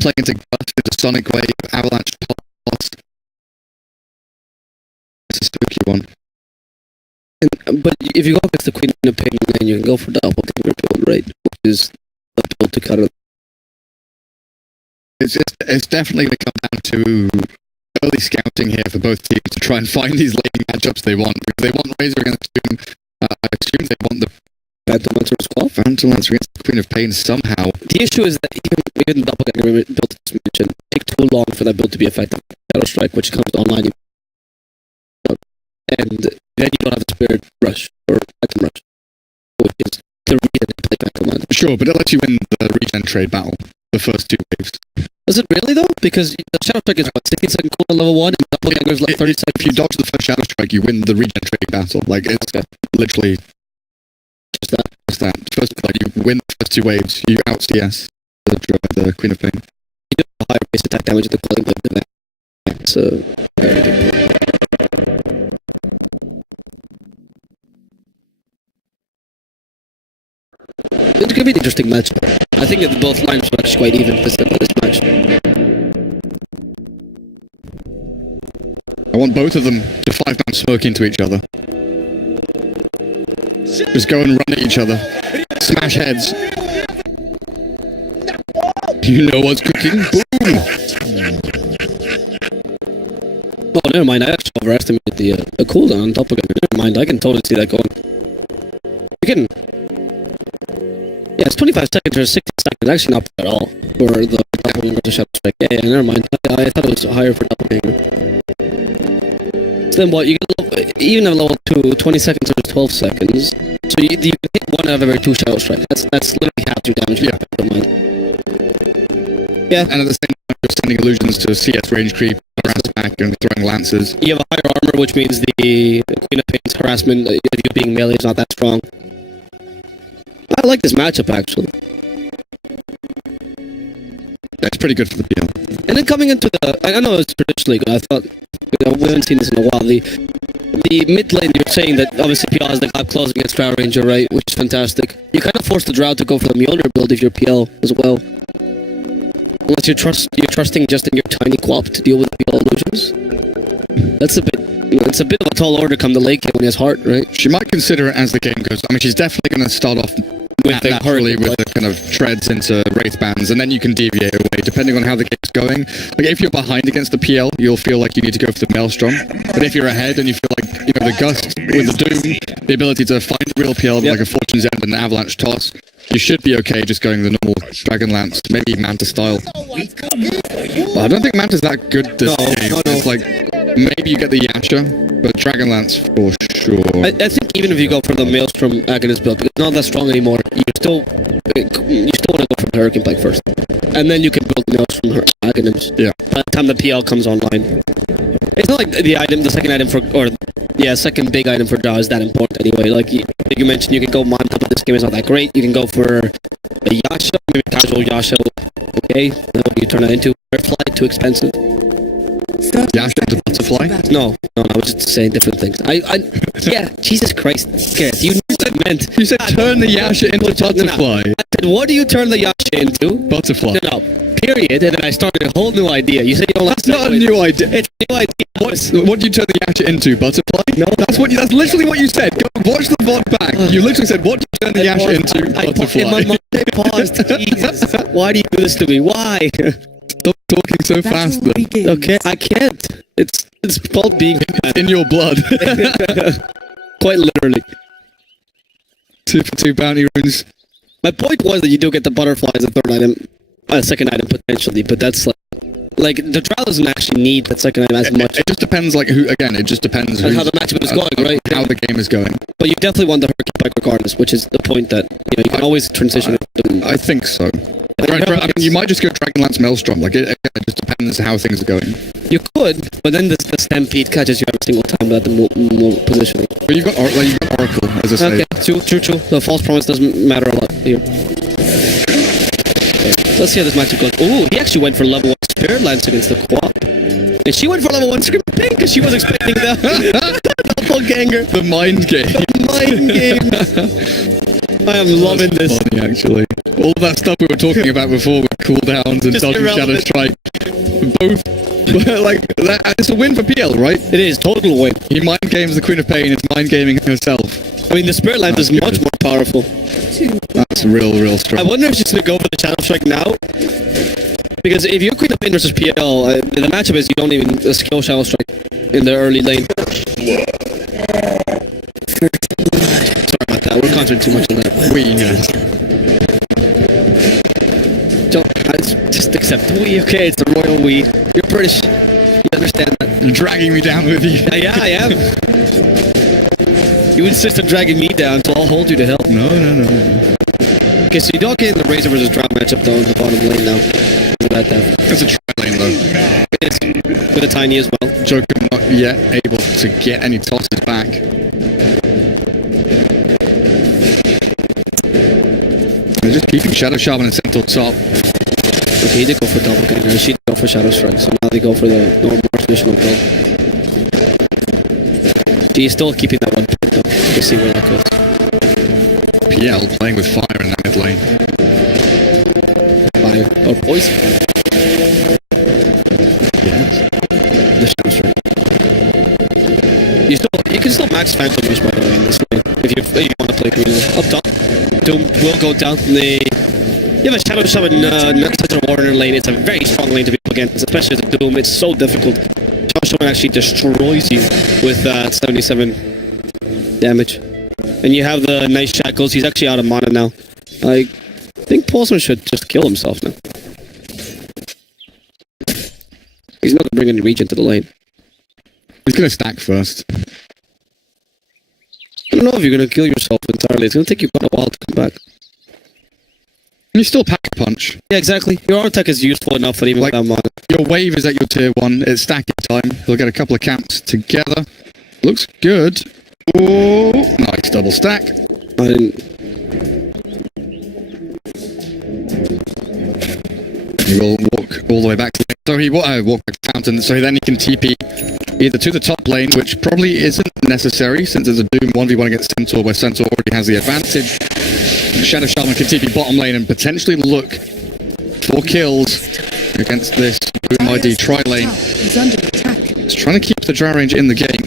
playing into Gust, into Sonic Wave, Avalanche Toss. It's a spooky one. But if you go against the Queen of Pain, then you can go for the doppelganger build, right? Which is a build to kind of... It's definitely going to come down to early scouting here for both teams to try and find these lane matchups they want. Because they want Razor against Doom. I assume they want the Phantom Lancer as well. Phantom Lancer against the Queen of Pain somehow. The issue is that even the doppelganger build as mentioned, it takes too long for that build to be effective. Shadow Strike, which comes online. And then you don't have the Spirit Rush or Phantom Rush, which is the reason they play Phantom Lancer. Sure, but it lets you win the regen trade battle, the first two waves. Does it really though? Because the Shadow Strike is what, 60 second cooldown level 1 and doppelganger is like 30 seconds? If you dodge the first Shadow Strike, you win the regen trade battle. Like, it's literally just that. First of all, you win the first two waves, you out CS the Queen of Pain. You do have higher base attack damage at the calling blade than that. So, very good. It's going to be an interesting match. I think that both lines were actually quite even this match. I want both of them to 5-man smoke into each other. Just go and run at each other. Smash heads. You know what's cooking? Boom! Oh, never mind. I actually overestimated the cooldown on top of it. Never mind. I can totally see that going. You can... Yeah, it's 25 seconds or 60 seconds. Actually not bad at all for the doppelganger to Shadow Strike. Yeah, never mind. I thought it was higher for doppelganger. So then what? You get even at level 2, 20 seconds or 12 seconds. So you can hit one out of every 2 Shadow Strike. That's literally half your damage. Yeah. Yeah. And at the same time, you're sending illusions to CS range creep, harass back, and throwing lances. You have a higher armor, which means the Queen of Pain's harassment, if you being melee, is not that strong. I like this matchup, actually. That's pretty good for the PL. And then coming into the... I know it's traditionally good. I thought... we haven't seen this in a while. The mid lane, you're saying that obviously PL has the gap close against Drow Ranger, right? Which is fantastic. You kind of force the Drow to go for the Mjolnir build if you're PL as well. Unless you're trusting just in your tiny quap to deal with PL illusions. That's a bit... it's a bit of a tall order come the late game when he has heart, right? She might consider it as the game goes. I mean, she's definitely going to start off naturally with the kind of treads into Wraith bands, and then you can deviate away depending on how the game's going. Like, if you're behind against the PL, you'll feel like you need to go for the Maelstrom. But if you're ahead and you feel like, you know, the Gust with the Doom, the ability to find the real PL with like a Fortune's End and an Avalanche Toss, you should be okay just going the normal Dragonlance, maybe Manta style. Well, I don't think Manta's that good this game. No. It's like, maybe you get the Yasha, but Dragonlance for sure. I think even if you go for the Maelstrom Agonist build, because it's not that strong anymore, you still want to go for the Hurricane Pike first. And then you can build the Maelstrom Agonist. Yeah. By the time the PL comes online. It's not like the second item for, second big item for Drow is that important anyway. Like you mentioned, you can go Manta, but this game is not that great. You can go for a Yasha, maybe casual Yasha. Okay, what do you turn that into? Airfly, too expensive. Yasha into Butterfly? No, I was just saying different things. Yeah, Jesus Christ, Gareth, you knew what I meant. You said turn the Yasha into Butterfly. I said, what do you turn the Yasha into? Butterfly. No, period, and then I started a whole new idea. You said you don't like That's not a new idea. It's a new idea. What do you turn the Yasha into? Butterfly? No. That's literally what you said. Go watch the VOD back. You literally said, what do you turn the Yasha into? Butterfly. In my mind, I paused. Jesus. Why do you do this to me? Why? Stop talking so fast, then. Okay, I can't. It's called being... It's in your blood. Quite literally. 2 for 2 bounty runes. My point was that you do get the butterfly as a third item, a second item potentially, but that's like the Drow doesn't actually need that second item as much. It just depends, like, who, again, it just depends on how the matchup is going, right? How the game is going. But you definitely want the Hurricane Pike regardless, which is the point that, you can always transition. I think so. I mean, you might just go Dragonlance Maelstrom. Like, it just depends how things are going. You could, but then the Stampede catches you every single time without the more positioning. But you've got Oracle, as I say. Okay, true. The false promise doesn't matter a lot here. Let's see how this matchup goes. Ooh, he actually went for level 1 Spirit Lance against the Quap. And she went for level 1 Scream Pink because she was expecting the doppelganger. The mind game. Mind game. I am loving this. Funny, actually. All that stuff we were talking about before with cooldowns and Just dodging Shadow irrelevant. Strike. Both, like, that, it's a win for PL, right? It is, total win. He mind games the Queen of Pain, it's mind gaming herself. I mean, the Spirit Land is much more powerful. That's real I strong. wonder if she's going to go for the Shadow Strike now. Because if you're Queen of Pain versus PL, the matchup is you don't even skill Shadow Strike in the early lane. Sorry about that, we're concentrating too much on that. Just accept we, okay, it's the royal we. You're British, you understand that. You're dragging me down with you. Yeah, I am. You insist on dragging me down, so I'll hold you to hell. No. Okay, so you don't get in the Razor versus Drought matchup though in the bottom lane now. That's a tri lane though. It is, with a Tiny as well. Joker not yet able to get any tosses back. They're just keeping Shadow Shaman and Centaur top. Okay, he did go for Doppelganger, she did go for Shadow Strike, so now they go for the more traditional build. He's still keeping that one point though. We'll see where that goes. PL playing with fire in that mid lane. Fire. Or poison. Yes. The Shadow Strike. You can still max Phantom Wish by the way in this lane. If you want to play green. Up top. Doom will go down. You have a Shadow Shaman next to the Warrior lane. It's a very strong lane to be up against, especially as a Doom. It's so difficult. Shadow Shaman actually destroys you with 77 damage. And you have the nice shackles. He's actually out of mana now. I think Paulson should just kill himself now. He's not going to bring any regen to the lane. He's going to stack first. I don't know if you're going to kill yourself entirely. It's going to take you quite a while to come back. And you still pack a punch. Yeah, exactly. Your arm tech is useful enough for even Like, without mana. Your wave is at your tier 1. It's stacking time. He'll get a couple of camps together. Looks good. Oh, nice double stack. I didn't... He will walk all the way back to the... So he walk back to Fountain, so then he can TP either to the top lane, which probably isn't necessary since there's a Doom 1v1 against Centaur, where Centaur already has the advantage. Shadow Shaman can TP bottom lane and potentially look for kills against this Boom ID tri-lane. He's trying to keep the draw range in the game.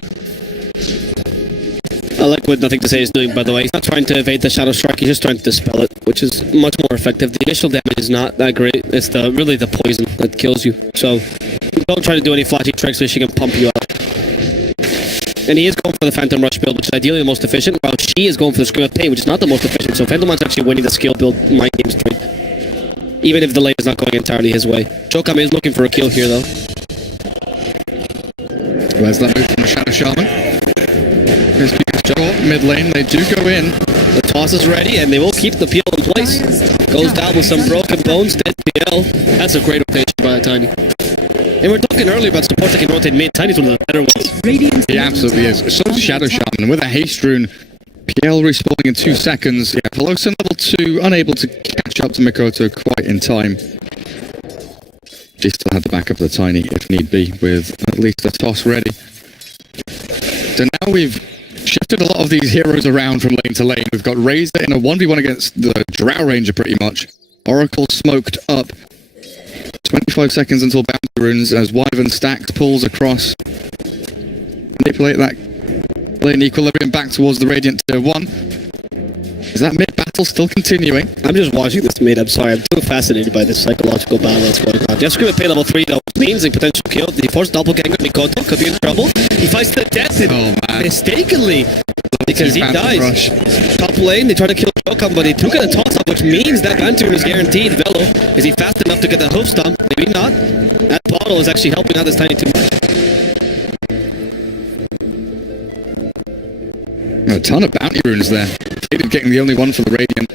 I like what Nothing to Say is doing, by the way. He's not trying to evade the Shadow Strike, he's just trying to dispel it, which is much more effective. The initial damage is not that great. It's really the poison that kills you. So, don't try to do any flashy tricks so she can pump you up. And he is going for the Phantom Rush build, which is ideally the most efficient, while she is going for the Scream of Pain, which is not the most efficient. So Phantom Man's actually winning the skill build mind game straight. Even if the lane is not going entirely his way. Chokam is looking for a kill here, though. Where's that move from the Shadow Shaman? Here's short, mid lane, they do go in. The toss is ready, and they will keep the PL in place. Goes down with some broken bones, dead PL. That's a great rotation by Tiny. And we're talking earlier about support that can rotate mid. Tiny's one of the better ones. He absolutely is. So is Shadow Shaman. With a haste rune, PL respawning in 2 seconds. Yeah, Pelosi level 2, unable to catch up to Mikoto quite in time. She still had the backup of the Tiny if need be, with at least a toss ready. So now we've shifted a lot of these heroes around from lane to lane. We've got Razor in a 1v1 against the Drow Ranger pretty much. Oracle smoked up. 25 seconds until bounty runes as Wyvern stacked, pulls across. Manipulate that lane equilibrium back towards the Radiant tier 1. Is that mid-battle still continuing? I'm just watching this mid. I'm sorry. I'm too fascinated by this psychological battle that's going on. Just Scream at Pay level 3 though means a potential kill. The forced doppelganger Mikoto could be in trouble. He fights to the death mistakenly because he dies. Rush. Top lane, they try to kill Chokam, but he took a toss-up, which means that Bantur is guaranteed. Velo, is he fast enough to get the hoof stomp? Maybe not. That bottle is actually helping out this Tiny too much. A ton of bounty runes there. Faded getting the only one for the Radiant.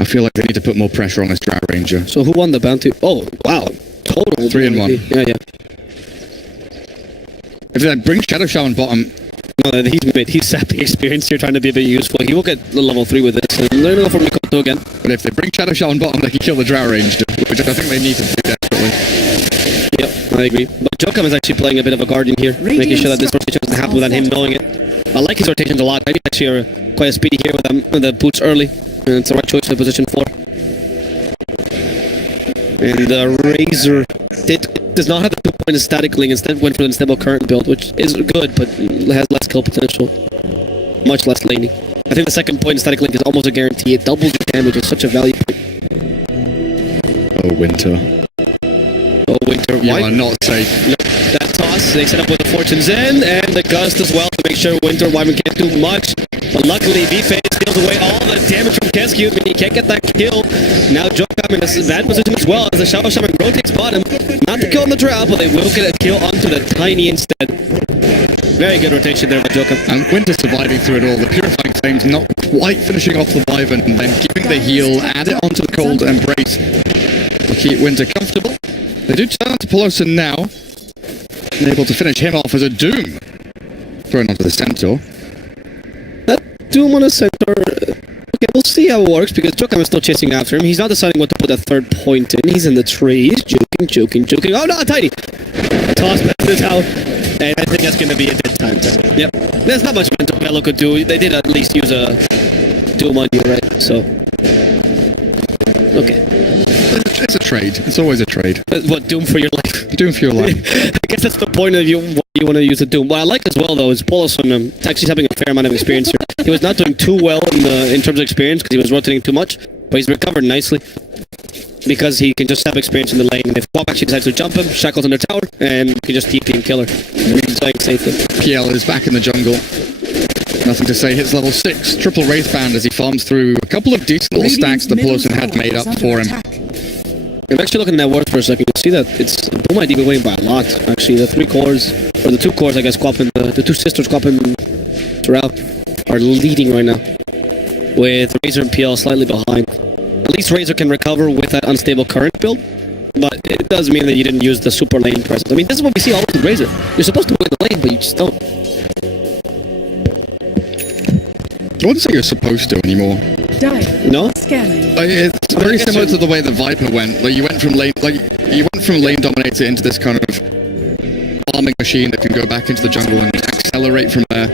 I feel like they need to put more pressure on this Drow Ranger. So who won the bounty? Oh, wow. Total 3 and 1. Yeah. If they bring Shadow Shaman bottom... No, he's sappy experience here, trying to be a bit useful. He will get the level 3 with this. And they're going to go for Mikoto again. But if they bring Shadow Shaman bottom, they can kill the Drow Ranger, which I think they need to do desperately. Yep, I agree. But Chokam is actually playing a bit of a guardian here, making sure that this rotation doesn't happen without him knowing it. I like his rotations a lot. I think actually are quite speedy here with the boots early. And it's the right choice for position 4. And Razor does not have the 2-point static link, instead went for the unstable current build, which is good, but has less kill potential. Much less laning. I think the second point static link is almost a guarantee. It doubles your damage. It's such a value point. Oh, Winter. Oh, Winter. You are not safe. Yep. That toss, they set up with the Fortune's End and the Gust as well to make sure Winter Wyvern can't do much. But luckily, V-Phase steals away all the damage from Kescue, but he can't get that kill. Now Jokam in a bad position as well as the Shadow Shaman rotates bottom. Not the kill on the Drow, but they will get a kill onto the Tiny instead. Very good rotation there by Jokam. And Winter surviving through it all. The Purifying Flames not quite finishing off the Wyvern and then giving the heal, add it onto the Cold Embrace to keep Winter comfortable. They do turn to Pelosi now. And able to finish him off as a Doom. Thrown onto the Centaur. That Doom on a Centaur... Okay, we'll see how it works because Jokam is still chasing after him. He's not deciding what to put that third point in. He's in the tree. He's joking. Oh no, Tiny! Toss back to the tower. And I think that's going to be a dead time. Yep. There's not much Bello could do. They did at least use a Doom on you, right? So... Okay. It's a trade. It's always a trade. What, Doom for your life? Doom for your life. I guess that's the point of you want to use a Doom. What I like as well, though, is Poloson actually having a fair amount of experience here. He was not doing too well in terms of experience because he was rotating too much, but he's recovered nicely because he can just have experience in the lane. And if Bob actually decides to jump him, Shackle's in the tower, and he can just TP and kill her. He's playing safely. PL is back in the jungle. Nothing to say, hits level 6. Triple Wraithband as he farms through a couple of decent little stacks that Pelosi had made up for him. I'm actually looking at worth for a second. You see that it's Boom might be winning by a lot. Actually, the 3 cores, or the 2 cores, I guess, the 2 sisters, Quap and Terrell, are leading right now. With Razor and PL slightly behind. At least Razor can recover with that unstable current build. But it does mean that you didn't use the super lane presence. I mean, this is what we see always with Razor. You're supposed to win the lane, but you just don't. I wouldn't say you're supposed to anymore. No? It's very similar to the way the Viper went. Like you went from lane dominator into this kind of farming machine that can go back into the jungle and accelerate from there.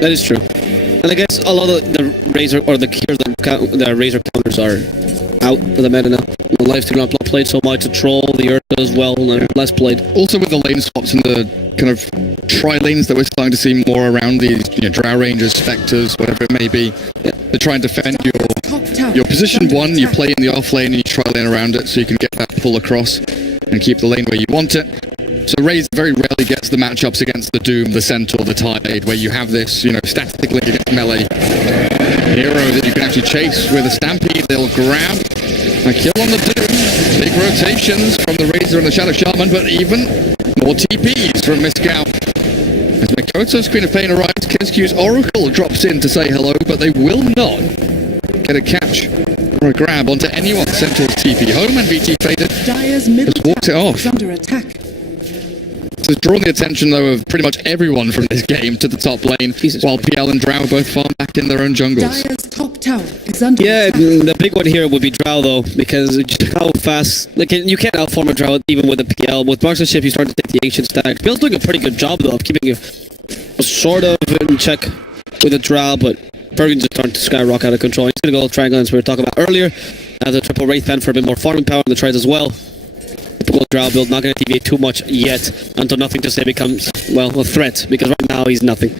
That is true. And I guess a lot of the Razor or the cures the Razor counters are out of the meta now. The Lifesteal not played so much, the Troll, the Earth as well, and less played. Also with the lane swaps and the kind of tri-lanes that we're starting to see more around these, Drow Rangers, Spectres, whatever it may be. Yeah. To try and defend your position 1, you play in the off lane and you tri-lane around it so you can get that pull across and keep the lane where you want it. So Raze very rarely gets the matchups against the Doom, the Centaur, the Tide, where you have this, static link against melee hero that you can actually chase with a Stampede. They'll grab a kill on the Doom. Big rotations from the Razor and the Shadow Shaman, but even more TPs from MYSGAU. As Makoto's Queen of Pain arrives, Kescue's Oracle drops in to say hello, but they will not get a catch or a grab onto anyone. Centaur's TP home and VT faded. Just walks it off. Under attack. So it's drawn the attention, though, of pretty much everyone from this game to the top lane, while PL and Drow both farm back in their own jungles. Dire's top tower is under attack. The big one here would be Drow, though, because how fast... you can't outform a Drow even with a PL. With Marksmanship, you start to take the Ancient stack. PL's doing a pretty good job, though, of keeping you sort of in check with a Drow, but Bergen's just starting to skyrocket out of control. He's going to go triangle, as we were talking about earlier. The triple Wraithband for a bit more farming power on the tries as well. Typical Drow build, not going to deviate too much yet until Nothing to Say becomes, a threat, because right now he's nothing.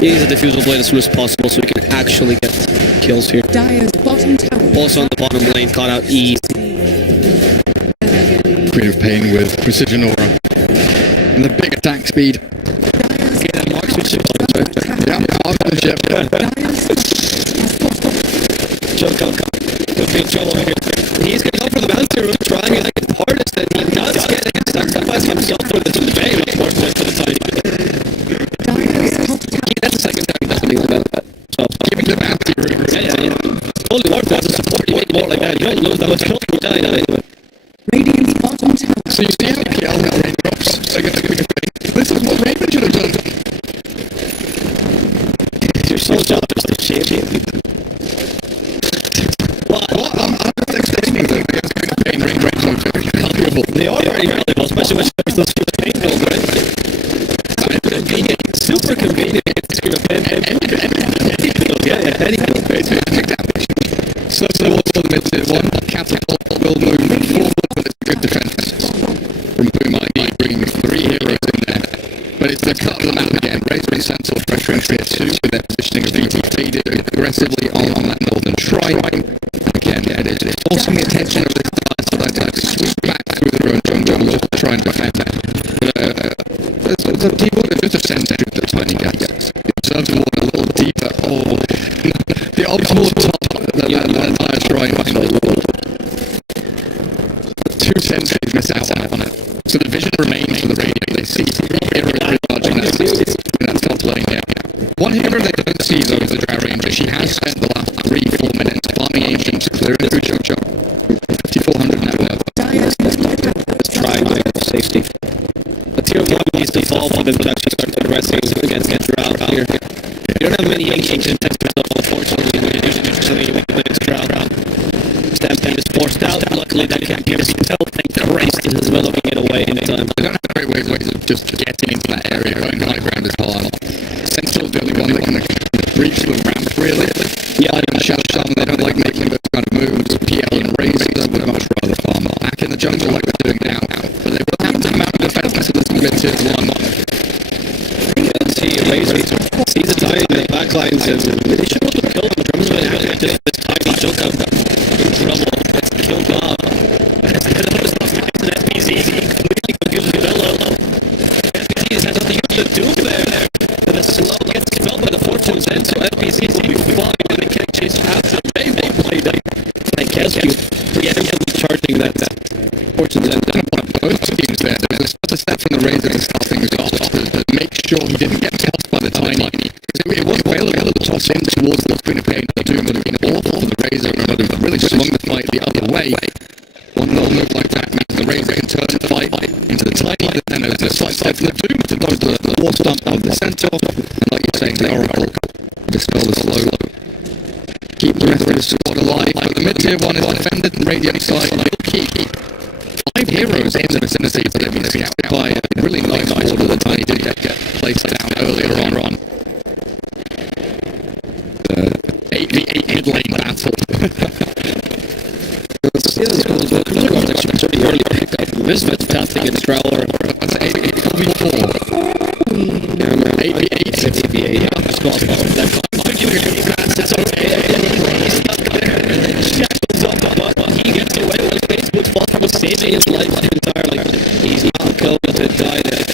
He needs a Diffusal Blade as soon as possible so he can actually get kills here. Dire's bottom tower. Also on the bottom lane, caught out easy. Queen of Pain with Precision Aura. And the big attack speed. Okay, that marksmanship. Yeah, marksmanship. Come. Could be in trouble here. He's going to go for the bounty room, trying it like the hardest, and he does get it. Sacrifice himself for this is very much more for the Tiny. That's the second time he does something like that. So, Giving the bounty room. Yeah. It's totally worth it as a support. You make more like that. You don't lose that much kill from Tiny anyway. Radiant's bottom tower. So you see how PL now raindrops against Queen of Pain? This is what Raven should have done. You're so selfish, the champion. I'm not expecting them against Queen of Pain raindrops are very valuable. They are very valuable, especially when you those pain builds, right? Convenient. Super convenient. will move forward, but it's a good defense from Boom ID, bringing 3 heroes in there. But it's the cut of the map again. Razor and Sentinel pressuring tier 2 with their positioning of VTT aggressively on that northern tribe. Again, it is forcing the attention of this side to sweep back through the road jungle just to try and defend that. There's just a center of the tiny gaps. The observer one a little deeper. Oh, the optimal top that entire shrine. 2 sentries miss out on it. So the vision remains for the radio. They see 3 heroes recharging that top lane. One hero they don't see though is the Drow Ranger. She has spent the last 3-4 minutes farming ancients, clearing through Jojo. 5,400 now. Trying to get safety. A tier 1 needs to fall for them to actually start addressing against Drow here. You don't have many ancients in text yourself, unfortunately, when you're using something you win against Drow. Stampede is forced out. Luckily, that can't give us help. Thank Christ it is well get away anytime. They don't have great ways of just getting into that area. Going high ground is hard. Sentinel's the only one that can reach the ramp, really. Yeah, and Shadow Shaman, they don't like making those kind of moves. PL and Razor would much rather farm back in the jungle like they're doing now. But they will have to mount defense to this mid-tier 1. See, Razor sees the time in the backlines and they should also kill them. Drums are just this tiny joke out in trouble. It's killed off. It's an FPZ completely confused with Bella. FPZ has nothing to do there. The slow gets felt by the Fortune Zen, so FPZ will be flying and they can't chase after. They will play that. I guess you charging that Fortune Zen. Both teams there. There's a step from the Razor to start things off to make sure he didn't get tossed by the Tiny. It was available to toss in towards the Queen of Pain. The Doom would have been awful for the Razor and would have really swung the fight the other way. One little move like that means the Razor can turn the fight into the Tiny, and then there's a slight side from the Doom to dodge the war stomp of the Centaur. And like you're saying, the Oracle dispel the slow. Keep the rest of the squad alive. But the mid-tier 1 is defended and Radiant side will keep 5 heroes in the vicinity that they've been scouted by a really nice order that Tiny did get placed down earlier on. The 8 mid-lane battle. Pretty early pick up. Misfits pathing against Growler. That's 8v4. Yeah, 8v8. Yeah, that's it's okay. He's stuck there. Shackles up, but he gets away with Facebook fall from saving his life entirely. He's not going to die there.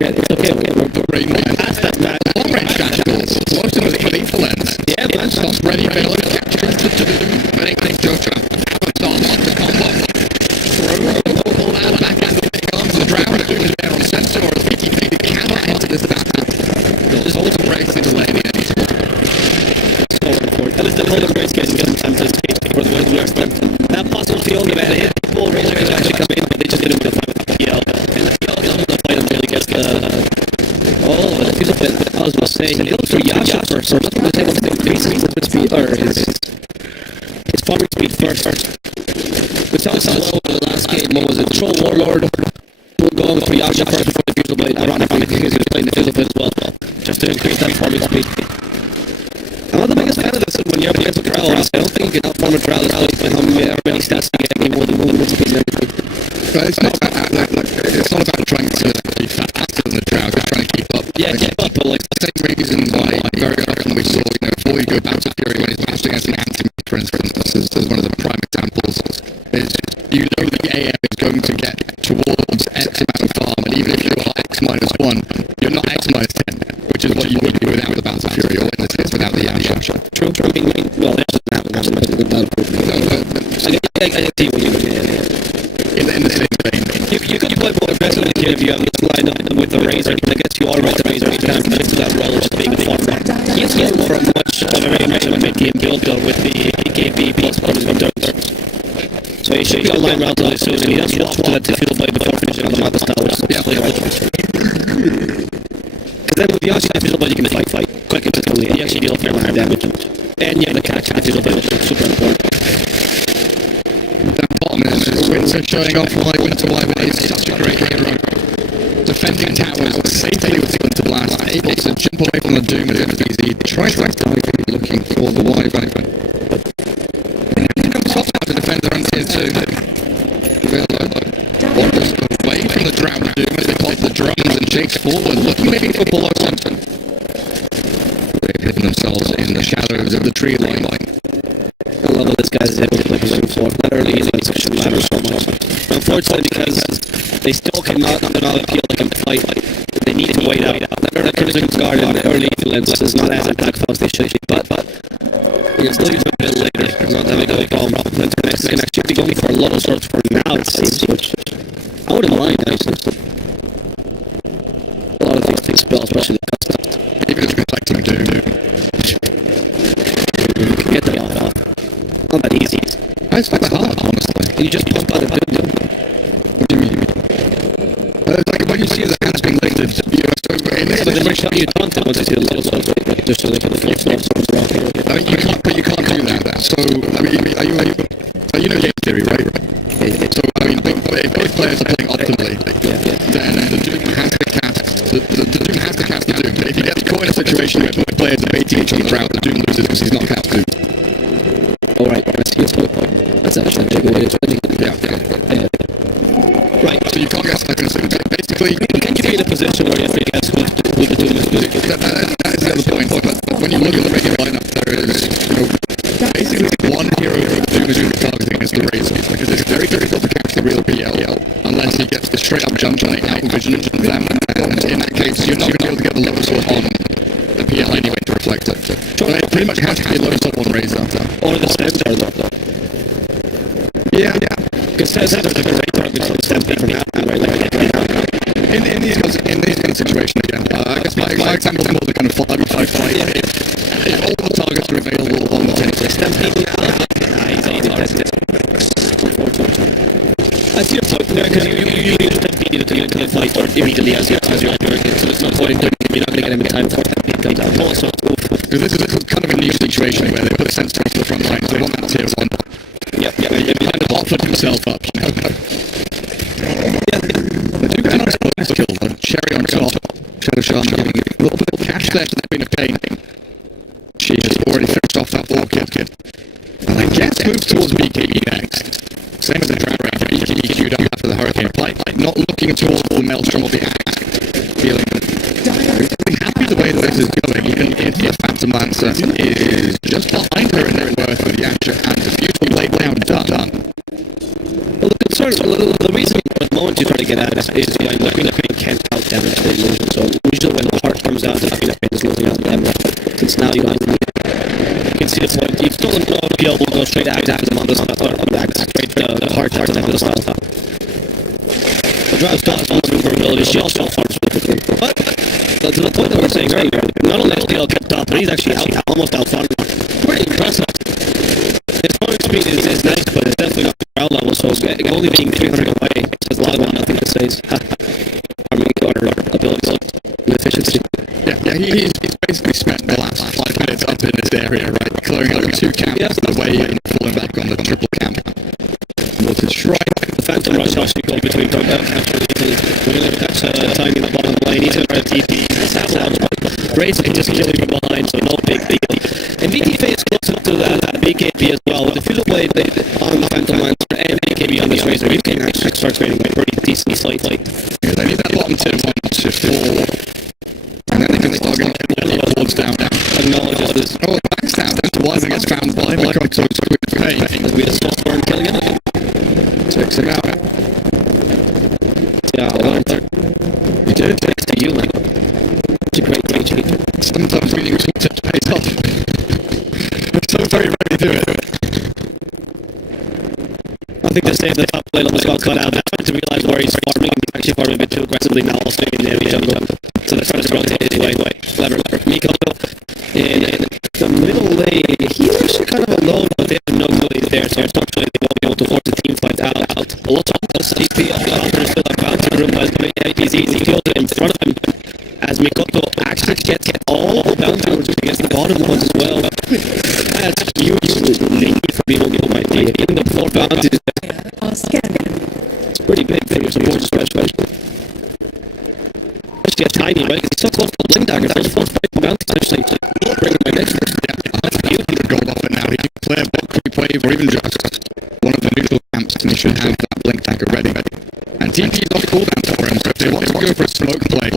Yeah, it's okay. We're past that match. Long-range shackles. Most of the lethal lens. Yeah, man. Stops ready, Baylor. Captures the Doom. But it Jojo. Avatar on the combo. Throw that back into the big arms of the Drow. The Doom is there on sensor or VTP. Cannot enter this battle. They'll just hold some breaks into lane. So important. At least the holding breaks getting some time to escape for the way to work. That possible field of hit. Bull Razor can actually come in. They just didn't fight with the PL. And the PL is able to fight until he gets the... Oh, but if I was going to say, he looked for Yasha first, so let's take one thing. Increase his speed, or his farming speed first. Which sounds slow in the last game. What was it? Troll Warlord. We're going for Yasha first before the Fusel Blade. Ironically, because he was playing the Fusel Blade as well. Just to increase that farming speed. I'm not the biggest fan of this when you're up against a Drow. I don't think you can outfarm a Drow this close by how many stats you get, more than movement speed and everything. But it's not about trying to be faster than the Drow, just trying to keep up. Yeah, keep up, but like the same reason why very often we saw, before you go back to Fury when he's matched against an anti, for instance, as one of the prime examples, is the AM is going to get towards X amount of farm, and even if you are X minus 1, you're not X minus 10, which is what you would be without the Battle Fury or in this case without the Yasha. True. I mean, well, that's just not a good battle. I see what you mean. In the same vein. You could play more aggressively here if you have this line up with the Razor. I guess you are right, the Razor. You can have into that role just being a farmer. He's more much of a range of a mid-game build though with the AKB plus from Dota. So he should be online relatively soon, and he does swap to that Fusel Blade before finishing on the Magus Towers. Yeah, because then with the Yasha Fusel Blade you can fight quite consistently, and you actually deal a fair amount of damage. And yeah, the catch Fusel Blade is super important. That bottom is Winter showing off why Winter is such a great hero. Defending towers safely with Winter Blast, able to jump away from the Doom as FBZ, tries to be looking for forward, looking maybe for below something. They've hidden themselves in the shadows of the tree line. I love that this guy's able to play position 4 that early in the position matter so much. Unfortunately, because they still cannot appeal like a fight. They need to wait out. That early critical guard in the early influence is not as impactful as they should be, but you can still use it a bit later. Not having a problem. Then the next can actually be going for a lot of sorts for now, it seems, which I wouldn't mind, actually. A lot of these things spell, especially the custom. Even if you're collecting Doom. You can get them all off. Not that easy. It's not that hard, honestly. You just pump out a Doom. What do you mean? It's like when you see the hands being lifted, in this situation, you taunt them once you see the little swords, right? Just so they can feel swords around here. I mean, you can't do that. So, I mean, you know game theory, right? So, I mean, if players are playing optimally, then the Doom has to cast the Doom. But if you get caught in a situation where players are baiting each other out, the Doom loses because he's not cast Doom. Alright, I see your point. That's actually a good way to think. Yeah. Right. So you can't get stuck in a single game. Basically, can you be in a position where you have to guess who the Doom is doing? That is the other point. But when you look at the regular lineup, there is, basically one hero that Doom is really targeting is the Razor, because it's very difficult to catch the real PL unless he gets the straight up jump on out vision from them, and in that case you're not going to be able to get the lower sword on the PL anyway to reflect it. So it pretty much has to be lower sword on Razor. Or the Centaur though. Yeah. Because Centaur's a great target for the Stampede from now, right? In these kind of situations, I guess my example is more the kind of 5v5 fight. If all the targets are available on the Stampede, I see your point there, because you need to Stampede to the fight immediately as you're working, so there's no point in you're not going to get him in time for Stampede comes out. Also, because this is kind of a niche situation where they put a Centaur to the front line, so they want that tier 1. Yeah, kind of offered himself up, The Duke and also killed a cherry on top. Shadow Shark giving a little bit of cash there to been a pain. She has already finished off that orchid. And I guess moves towards BKB next. Same as the Drag Raid, BKB queued up after the Hurricane Blight. Not looking at all for the Maelstrom or the Axe. Feeling really happy the way that this is going. Even if the Phantom Lancer is just behind her in net worth with the action and the beautiful blade now done. Well, the reason at the moment you try to get at is when Queen of Pain can't out damage the illusion. So usually when the heart comes out, the Queen of Pain is losing out the damage. Since now you can see the point. You've stolen no PL will go straight at them on the spell, or straight the heart to the spell. The Drive still has all ability, she also farms really quickly. But to the point that we're saying earlier, not only is PL kept up, but he's actually almost out farming. Pretty impressive. His farming speed is nice, but it's definitely not the ground level, so only being 300 away says a lot about nothing to say. Farming or abilities and efficiency. Yeah, he's basically spent the last 5 minutes up in this area, right? Clearing out 2 camps on the way and falling back on the triple camp. Voltage right. The Phantom Rush actually goes between camps really easily. We're going to catch Tiny in the bottom lane. He's going to try to TP. Raids can just kill you from behind, so no big deal. And VTF is closer to that BKB as well. With the field away on the Phantom Lancer and BKB on this Razor, you can actually start creating a pretty decent fight. Yeah, they need that bottom tier 1 to fall. And then they can start getting the boards down. Acknowledge this. Oh, backs down to one and gets found by Microsoft, so it's quick to pay. There's been a soft burn killing him. Takes him out. Yeah, you did. Thanks to you, man. It's a great feature. Sometimes reading tips pays off. So very rarely do it. I think they saved the top lane on the spot cut out. They're trying to realize where he's farming. He's actually farming a bit too aggressively now, also in the heavy jungle. So they're trying to rotate his way. Clever. Mikoto in the middle lane. He's actually kind of alone, but they have no ability there, so unfortunately they won't be able to force the team fight out. A lot of CP on the counter still like bouncing room, but he's easy to in front of him. As Mikoto actually gets all the bounty against the bottom ones as well. That's huge lead for people who might be in the 4 bounties. It's pretty big for your support, especially. Especially a tiny, right? He's so close to the Blink Dagger. There's 4 bounties actually. Bring my next one. Yeah, 100 gold off it now. He can play a bot, quick wave, or even just one of the neutral camps, and he should have that Blink Dagger ready. And TP is off cooldown for him, so if they want to go for a smoke play,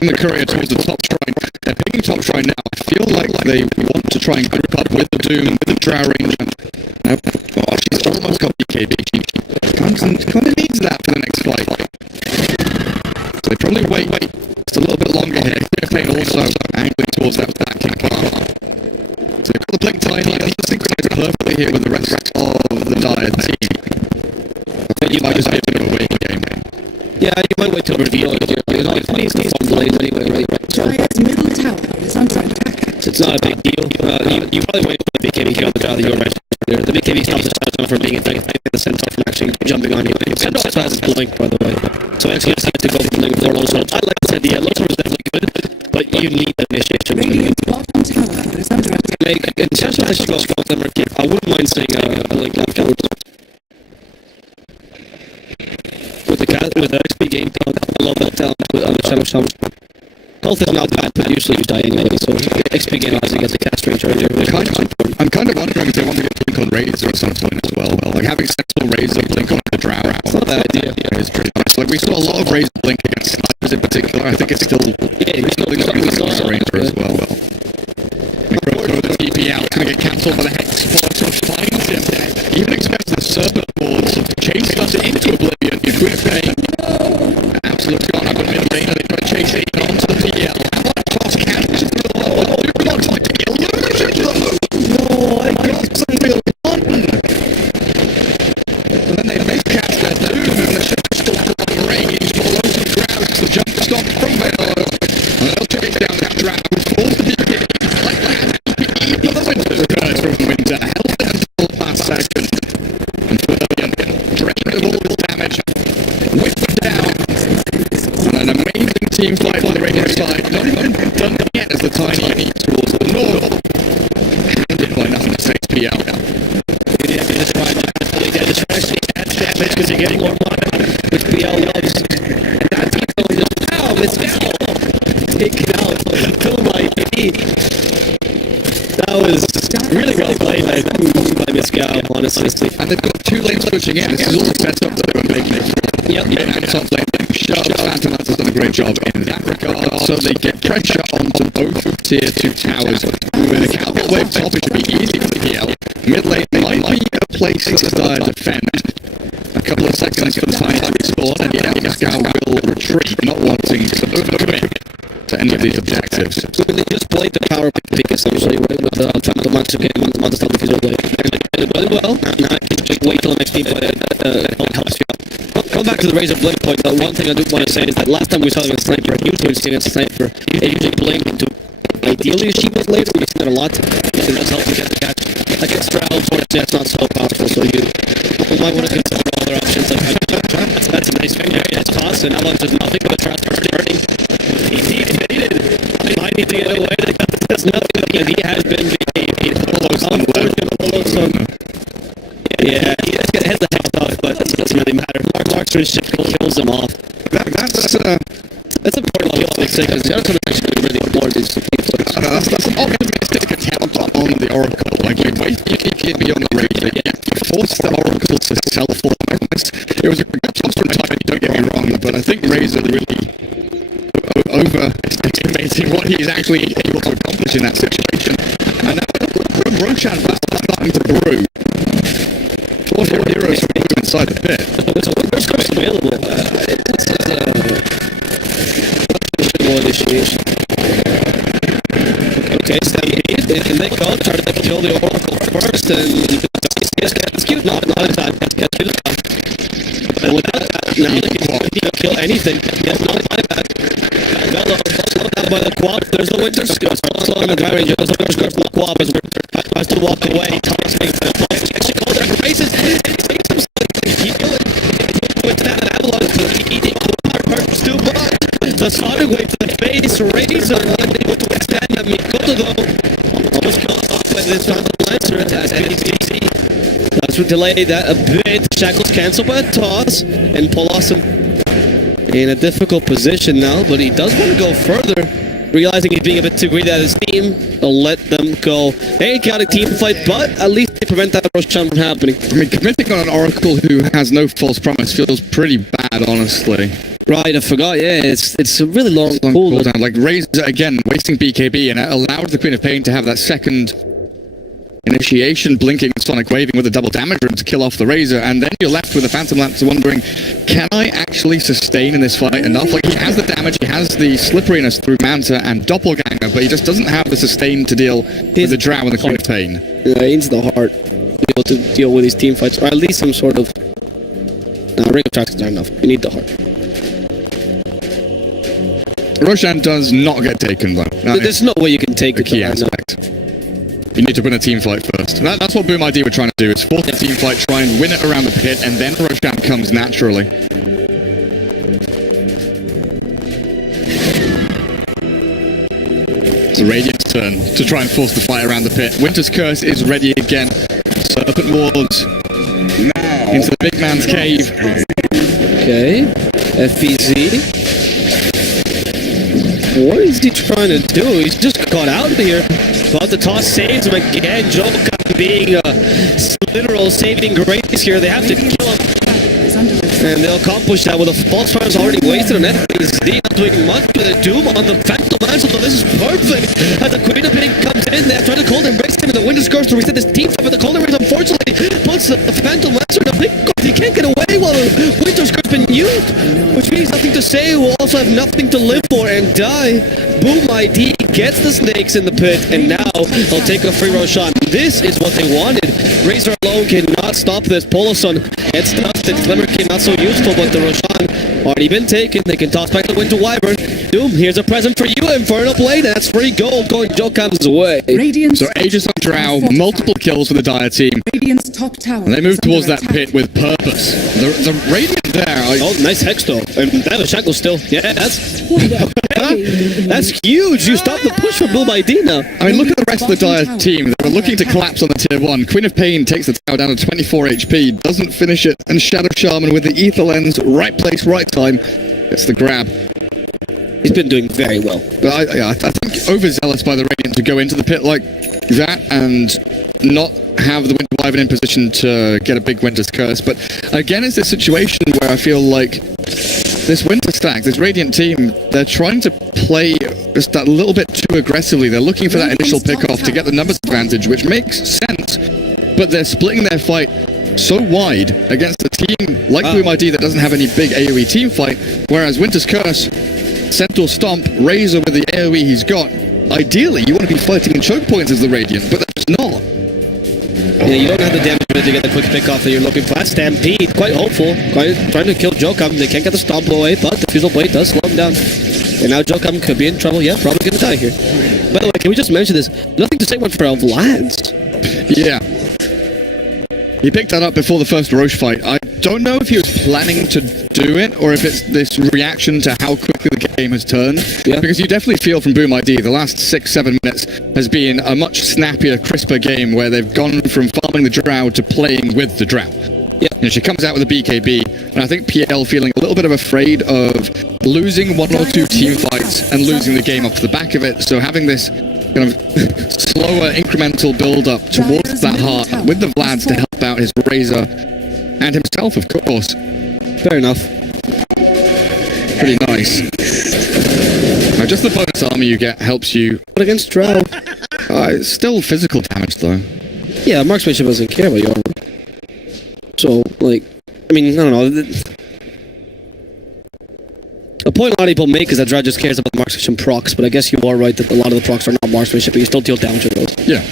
bringing the courier towards the top shrine. They're picking top shrine now. I feel like they want to try and group up with the Doom, with the Drow Ranger. Oh, she's almost got BKB. She kind of needs that for the next fight. So they probably wait just a little bit longer here. Pain also angling towards that backing bar. So they've got the Blink Tiny. They're synchronized perfectly here with the rest of the Dire team. I think you might just be a bit of a waiting game. Yeah, you might wait till reveal. You know, it needs to farm blades anyway, right? Dire's middle tower is under attack. So it's not a big deal. You probably wait for the BKB kill the guy that you were mentioning earlier. The BKB stops the Centaur from being infected, the Centaur from actually jumping on you. Centaur also has his blink, by the way. So actually, you have to go for blink before low sword. I like this idea. Low sword is definitely good, but you need the initiation. Radiant's bottom tower is under attack. Like, in terms of actually go spell them or keep, I wouldn't mind seeing a link afterwards. With the XP game, I love that talent on the Shadow Shaman. Health is not bad, but usually you die anyway, so XP game allows you to get the cast range earlier. I'm kind of wondering if they want to get Blink on Razor at some point as well. Like having Sensible Razor Blink on the Drow. It's not a bad idea. It's pretty nice. Like we saw a lot of Razor Blink against snipers in particular. I think it's still reasonably good against Ranger as well. Throw the TP out, it's going to get cancelled by the Hex Force, finds him. Even expects the Serpent Boards to chase us into Oblivion. Queen of Pain. Absolutely gone up in mid lane, and they try to chase it onto the PL. And what a toss catches the ball. You're not trying to get illusion though. No, I got some real fun. And then they make catch their Doom, and the ship still on range. Below some crowds, the jump stop from Velo. And they'll chase down that Drow, who falls to BK. Like that, for the Winter recurs from Winter. Held it until the last second. And Oblivion drained of all his damage. Whipped down. And an amazing team fight on the Radiant side. Not even done yet as the Tiny towards the north. Handed by nothing to 6PL. Yeah, this fight is especially damage because you're getting more mana, which PL loves. And that people just, wow, MYSGAU! Taken out to my feet. That was really well played by MYSGAU, honestly. And they've got 2 lanes switching in. This is all set up that they were making it. Yep. And top lane shoves. Phantom has done a great job in that regard. So they get pressure onto both of tier 2 towers. With a capital wave top, it should be easy for the PL. Mid lane might be a place to start defend. A couple of seconds for the time to be scored, and yeah, MYSGAU will retreat, not wanting to overcommit to any of these objectives. So they just played the power pick essentially with the Phantom Master game on the start of his own play. And they did it really well. Now you can just wait till the next team play helps you out. Come back to the Razor Blink point. One thing I do want to say is that last time we saw against Sniper, usually against Sniper, they usually blink into ideally a sheep later. We've seen that a lot. It does help you get the catch. Against Drow, that's not so powerful, so you might want to consider other options. That's a nice thing. It's tossed, and now there's nothing but a transport journey. He's faded. I need to get away. That's nothing. He has been vacated. Yeah, he just has the head off, but that doesn't really matter. Marksman's ship kills him off. That's important to kill because the other actually really important these people. That's an optimistic attempt on the Oracle. Like, you wait for your BKB on the Razor, you force the Oracle to self-form. It was a good chance for time, don't get me wrong, but I think Razor really overestimating what he's actually able to accomplish in that situation. And now Roshan battle starting to brew. 4 heroes from Blue inside the pit. So what's available? Initiation. Okay, Stampede. Can they go? Try to kill the Oracle first, and it's cute. Not in time. And without that, now they can kill anything. Yes, not like that. Velo, slowed down by the Quap. There's no Winter Skill. Slow on the Dry Ranger. There's no Winter Skill from the Quap. Tries to walk away. Thomas makes the play. Actually calls their races. And he takes himself. He killed it. With that Avalon, he purchased 2 bucks. The Sonic Wave to the face, Razor with the extend of Mikoto though. Almost killed off by this Phantom Lancer attack. That's what delayed that a bit. Shackles cancelled by a toss, and Polosum in a difficult position now, but he does want to go further. Realizing he's being a bit too greedy at his team, they'll let them go. Hey, got a team fight, but at least they prevent that Roshan from happening? I mean, committing on an Oracle who has no false promise feels pretty bad, honestly. Right, I forgot. Yeah, it's a really long Long cooldown. cooldown. Like, Razor, again, wasting BKB, and it allowed the Queen of Pain to have that second initiation blinking and sonic waving with a double damage room to kill off the Razor, and then you're left with the Phantom Lance wondering, can I actually sustain in this fight enough? Like, he has the damage, he has the slipperiness through Manta and Doppelganger, but he just doesn't have the sustain to deal with the Drow and the Queen of Pain. Yeah, he needs the heart to be able to deal with these team fights, or at least some sort of... No, Ring of Tracks is not enough. You need the heart. Roshan does not get taken, though. There's no way you can take The it. key though, no. aspect. You need to win a team fight first. That's what Boom ID were trying to do, is force the team fight, try and win it around the pit, and then Roshan comes naturally. It's the Radiant's turn to try and force the fight around the pit. Winter's Curse is ready again. Serpent Wards into the big man's cave. Okay. FBZ. What is he trying to do? He's just got out of here. But the toss saves him again. Joka being a literal saving grace here. They have to kill him. And they'll accomplish that with a false fire already wasted on FBZ. Not doing much with a Doom on the Phantom Lance. So this is perfect. As the Queen of Pain comes in, they're trying to cold embrace him. And the Winter's Curse to reset this team fight. But the cold embrace, unfortunately, puts the Phantom Lance in a big cost. He can't get away while the Winter's Curse has been used. Which means nothing to say. Will also have nothing to live for and die. Boom ID gets the snakes in the pit, and now they'll take a free Roshan. This is what they wanted. Razor alone cannot stop this. Poloson gets dusted. Glimmerkin not so useful, but the Roshan already been taken. They can toss back the Winter Wyvern. Doom, here's a present for you, Infernal Blade. That's free gold going Jokam's way. Radiant's So Aegis on Drow, multiple kills for the Dire team. Radiant's top tower. And they move is towards under that attack. pit with purpose. The Radiant there... Oh, nice Hex though. And they have a shackle still. Yeah, that's That's huge. You stop the push for Boom ID now. I mean, look at the rest of the Dire team. They were looking to collapse on the tier 1. Queen of Pain takes the tower down to 24 HP, doesn't finish it, and Shadow Shaman with the Ether Lens, right place, right time, gets the grab. He's been doing very well. But I think overzealous by the Radiant to go into the pit like that and not have the Winter Wyvern in position to get a big Winter's Curse. But again, it's this situation where I feel like this Winter stack, this Radiant team, they're trying to play just that little bit too aggressively. They're looking for that initial pick-off to get the numbers advantage, which makes sense, but they're splitting their fight so wide against a team like Boom ID that doesn't have any big AoE team fight, whereas Winter's Curse, Centaur Stomp, Razor with the AoE he's got, ideally you want to be fighting in choke points as the Radiant, but that's not. Yeah, you don't have the damage to get the quick pick off that you're looking for. That Stampede, quite hopeful. Trying to kill Jokam. They can't get the Stomp away, but the Fusel Blade does slow him down. And now Jokam could be in trouble. Yeah, probably gonna die here. By the way, can we just mention this? Nothing to say much for Vlad's. Yeah. He picked that up before the first Roche fight. I don't know if he was planning to do it, or if it's this reaction to how quickly the game has turned. Yeah. Because you definitely feel from Boom ID, the last 6-7 minutes has been a much snappier, crisper game where they've gone from farming the Drow to playing with the Drow. Yeah. You know, she comes out with a BKB, and I think PL feeling a little bit of afraid of losing one or two team fights and losing the game off the back of it. So having this kind of slower incremental build-up towards that heart with the Vlads to help out his Razor and himself, of course. Fair enough. Pretty nice. Now, just the bonus armor you get helps you. But against Drow. It's still physical damage, though. Yeah, marksmanship doesn't care about your armor. So, like, I mean, I don't know. A point a lot of people make is that Drow just cares about the marksmanship procs, but I guess you are right that a lot of the procs are not marksmanship, but you still deal damage with those. Yeah.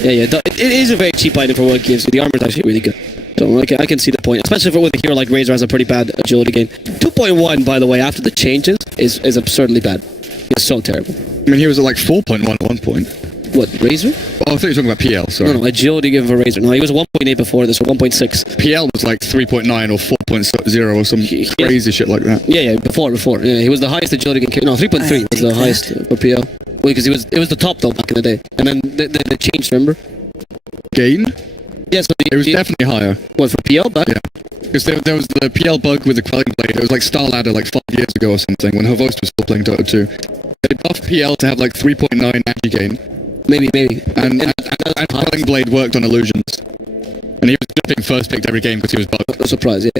Yeah. It is a very cheap item for what it gives you. The armor is actually really good. So I can see the point, especially for with a hero like Razor has a pretty bad agility gain. 2.1, by the way, after the changes, is absurdly bad. It's so terrible. I mean, he was at like 4.1 at one point. What, Razor? Oh, I thought you were talking about PL, sorry. No, agility given for Razor. No, he was 1.8 before this, or 1.6. PL was like 3.9 or 4.0 or some crazy shit like that. Yeah, before. Yeah, he was the highest agility gain. No, 3.3 was the highest for PL. Well, because it was the top though back in the day, and then they changed. Remember? Gain? Yeah, so It was definitely higher. what for PL back? Yeah. Because there was the PL bug with the quelling blade. It was like Star Ladder like 5 years ago or something when her voice was still playing Dota 2. They buffed PL to have like 3.9 agi gain. Maybe. And Quelling Blade worked on illusions. And he was being first picked every game because he was bugged. A surprise, yeah.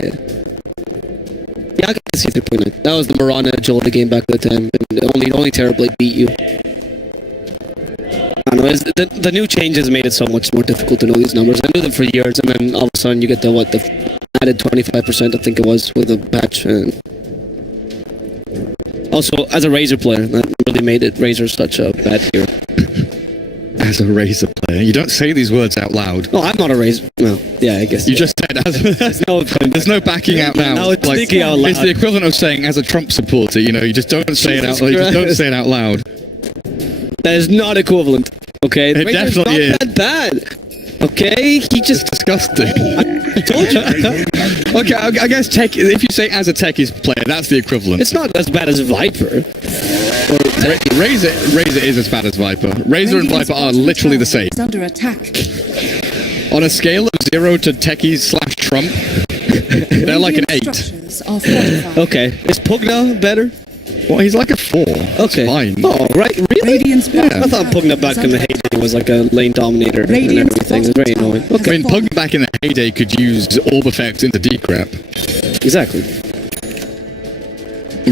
Yeah, I can see 3.9. That was the Mirana Agility game back at the time. And only Terrorblade beat you. I don't know, the new changes made it so much more difficult to know these numbers. I knew them for years, and then all of a sudden you get the added 25%, I think it was, with a patch. And also, as a Razor player, that really made it Razor such a bad hero. As a Razor player, you don't say these words out loud. No, I'm not a Razor. Well, yeah, I guess. You just said there's no backing out now. No, it's thinking out loud. It's the equivalent of saying as a Trump supporter. You know, you just don't say it out. You just don't say it out loud. That is not equivalent. Okay, it definitely is. Not that bad. Okay, he just disgusting. I told you. Okay, I guess tech. If you say as a techies player, that's the equivalent. It's not as bad as Viper. Razor is as bad as Viper. Razor and Viper are literally the same. Under attack. On a scale of 0 to techies/Trump, they're like an 8. Okay, is Pugna better? Well, he's like a 4. Okay. Fine. Oh, right. Really? I thought Pugna back in the heyday was like a lane dominator and everything. It was very annoying. Okay. I mean, Pugna back in the heyday could use orb effects into decrep. Exactly.